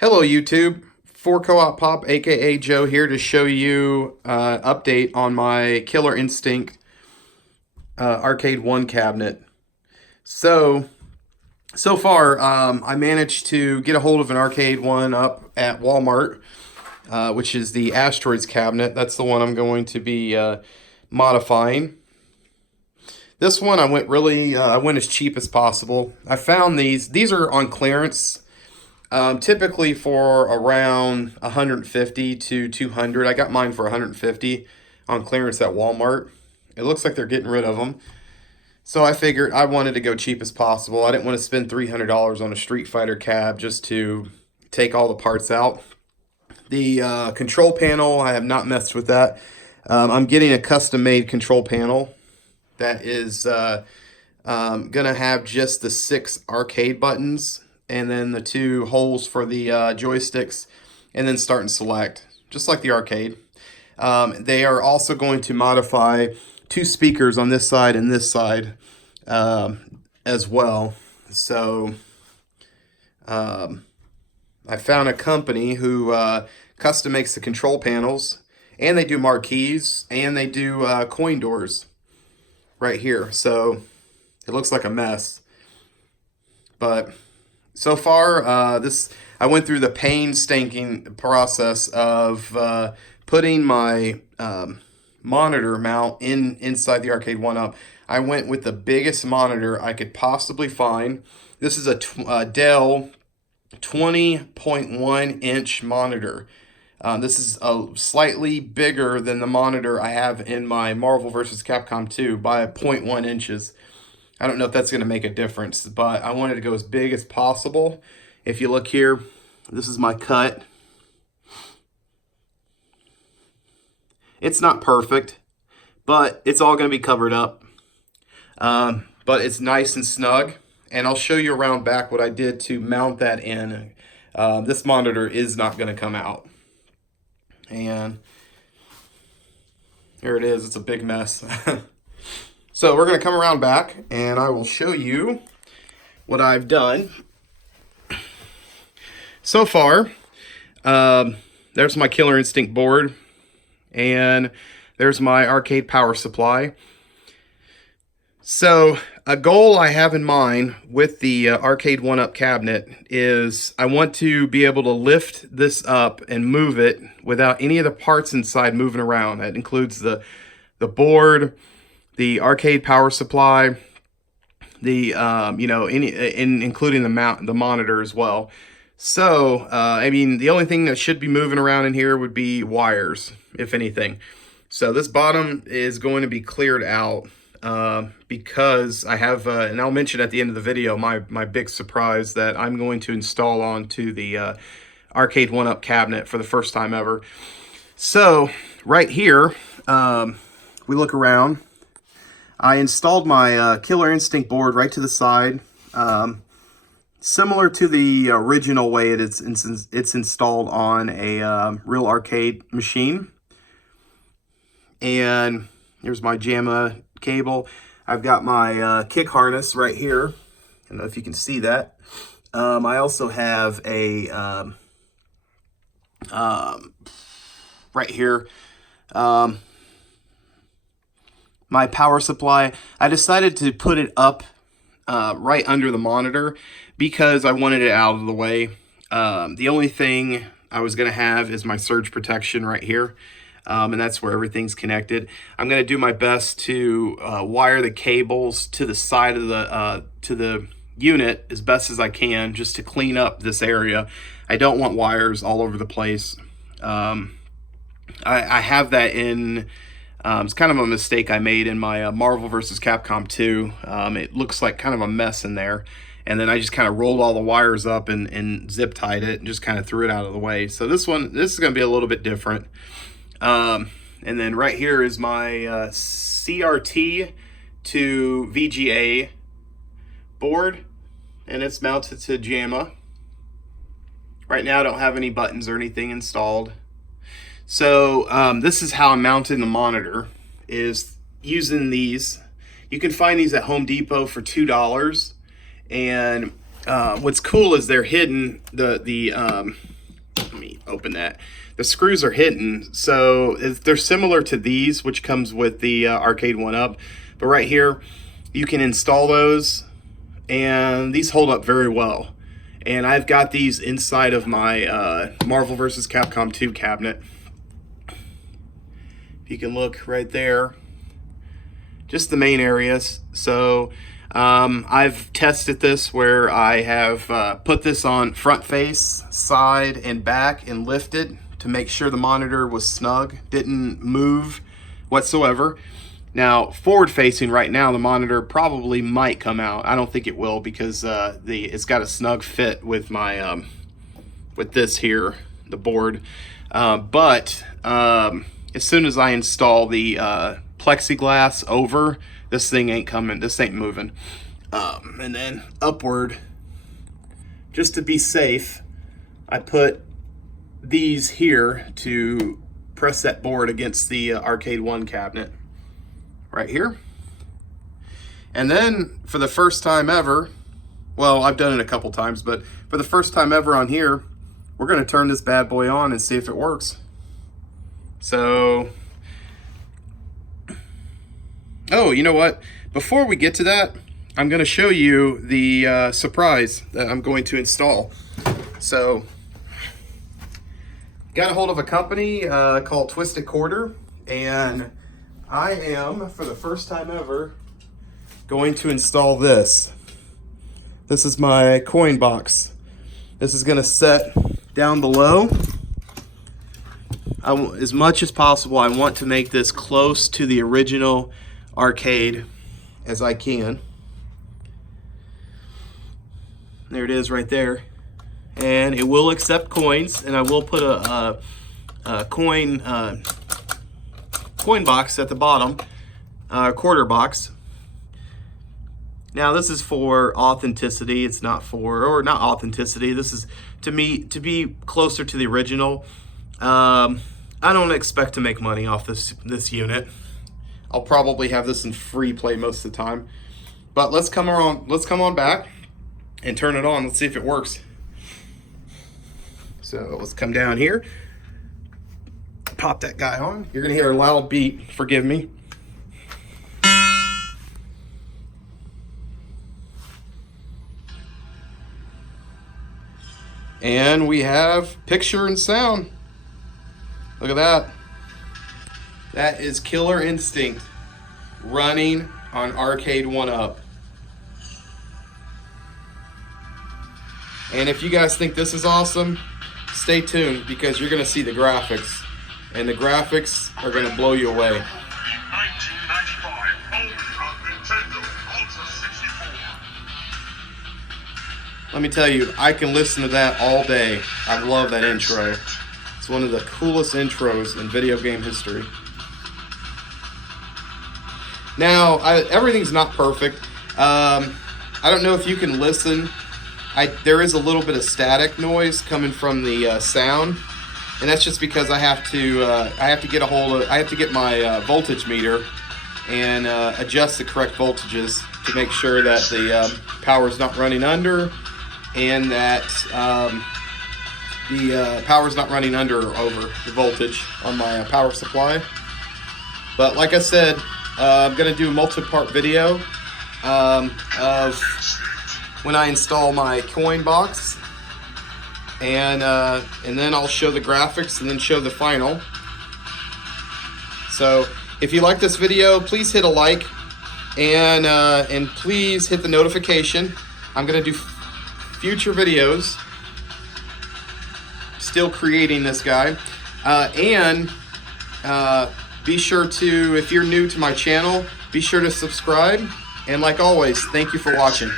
Hello YouTube, for Co-op Pop aka Joe here to show you update on my Killer Instinct Arcade1 cabinet. So far I managed to get a hold of an Arcade1UP at Walmart, which is the Asteroids cabinet. That's the one I'm going to be modifying. This one I went as cheap as possible. I found these are on clearance. Typically for around 150 to 200. I got mine for 150 on clearance at Walmart. It looks like they're getting rid of them. So I figured I wanted to go cheap as possible. I didn't want to spend $300 on a Street Fighter cab just to take all the parts out. The control panel, I have not messed with that. I'm getting a custom-made control panel that is gonna have just the 6 arcade buttons and then the 2 holes for the joysticks, and then start and select, just like the arcade. They are also going to modify 2 speakers on this side and this side as well. So I found a company who custom makes the control panels, and they do marquees, and they do coin doors right here. So it looks like a mess, but so far, I went through the painstaking process of putting my monitor mount inside the Arcade1UP. I went with the biggest monitor I could possibly find. This is a Dell 20.1 inch monitor. This is slightly bigger than the monitor I have in my Marvel vs. Capcom 2 by 0.1 inches. I don't know if that's going to make a difference, but I wanted to go as big as possible. If you look here, this is my cut. It's not perfect, but it's all going to be covered up. But it's nice and snug, and I'll show you around back what I did to mount that in. This monitor is not going to come out. And here it is. It's a big mess. So we're going to come around back, and I will show you what I've done. So far, there's my Killer Instinct board, and there's my arcade power supply. So a goal I have in mind with the Arcade1UP cabinet is I want to be able to lift this up and move it without any of the parts inside moving around. That includes the board, the arcade power supply, the including the monitor as well. So I mean, the only thing that should be moving around in here would be wires, if anything. So this bottom is going to be cleared out because I have, and I'll mention at the end of the video, my big surprise that I'm going to install onto the Arcade1UP cabinet for the first time ever. So right here, we look around. I installed my Killer Instinct board right to the side, similar to the original way it's installed on a real arcade machine. And here's my JAMA cable. I've got my kick harness right here. I don't know if you can see that. I also have a right here. My power supply, I decided to put it up right under the monitor because I wanted it out of the way. The only thing I was going to have is my surge protection right here, and that's where everything's connected. I'm going to do my best to wire the cables to the side of the unit as best as I can, just to clean up this area. I don't want wires all over the place. I have that in. It's kind of a mistake I made in my Marvel vs. Capcom 2. It looks like kind of a mess in there. And then I just kind of rolled all the wires up and zip tied it and just kind of threw it out of the way. So this is going to be a little bit different. And then right here is my CRT to VGA board. And it's mounted to JAMA. Right now I don't have any buttons or anything installed. So this is how I'm mounting the monitor, is using these. You can find these at Home Depot for $2, and what's cool is they're hidden. Let me open that. The screws are hidden, so they're similar to these, which comes with the Arcade1UP. But right here, you can install those, and these hold up very well. And I've got these inside of my Marvel vs. Capcom 2 cabinet. If you can look right there, just the main areas. So I've tested this where I have put this on front face, side, and back and lifted to make sure the monitor was snug, didn't move whatsoever. Now, forward facing right now, the monitor probably might come out. I don't think it will because it's got a snug fit with my with this here, the board. But as soon as I install the plexiglass over, this thing ain't coming, this ain't moving. And then upward, just to be safe, I put these here to press that board against the Arcade1 cabinet right here. And then for the first time ever, well, I've done it a couple times, but for the first time ever on here, we're gonna turn this bad boy on and see if it works. So, oh, you know what? Before we get to that, I'm gonna show you the surprise that I'm going to install. So, got a hold of a company called Twisted Quarter, and I am, for the first time ever, going to install this. This is my coin box. This is gonna set down below. As much as possible, I want to make this close to the original arcade as I can. There it is right there. And it will accept coins, and I will put a coin box at the bottom, quarter box. Now this is for authenticity. It's not for, or not authenticity. This is to be closer to the original. I don't expect to make money off this unit. I'll probably have this in free play most of the time. But let's come on back and turn it on. Let's see if it works. So let's come down here, pop that guy on. You're gonna hear a loud beat, forgive me. And we have picture and sound. Look at that. That is Killer Instinct running on Arcade1UP. And if you guys think this is awesome, stay tuned because you're going to see the graphics. And the graphics are going to blow you away. 1995 Nintendo Ultra 64. Let me tell you, I can listen to that all day. I love that intro. It's one of the coolest intros in video game history. Now, everything's not perfect. I don't know if you can listen. There is a little bit of static noise coming from the sound, and that's just because I have to get my voltage meter and adjust the correct voltages to make sure that the power is not running under, and that the power is not running under or over the voltage on my power supply. But like I said, I'm gonna do a multi-part video of when I install my coin box, and then I'll show the graphics and then show the final. So if you like this video, please hit a like, and please hit the notification. I'm gonna do future videos, still creating this guy, and be sure to, if you're new to my channel, be sure to subscribe, and like always, thank you for watching.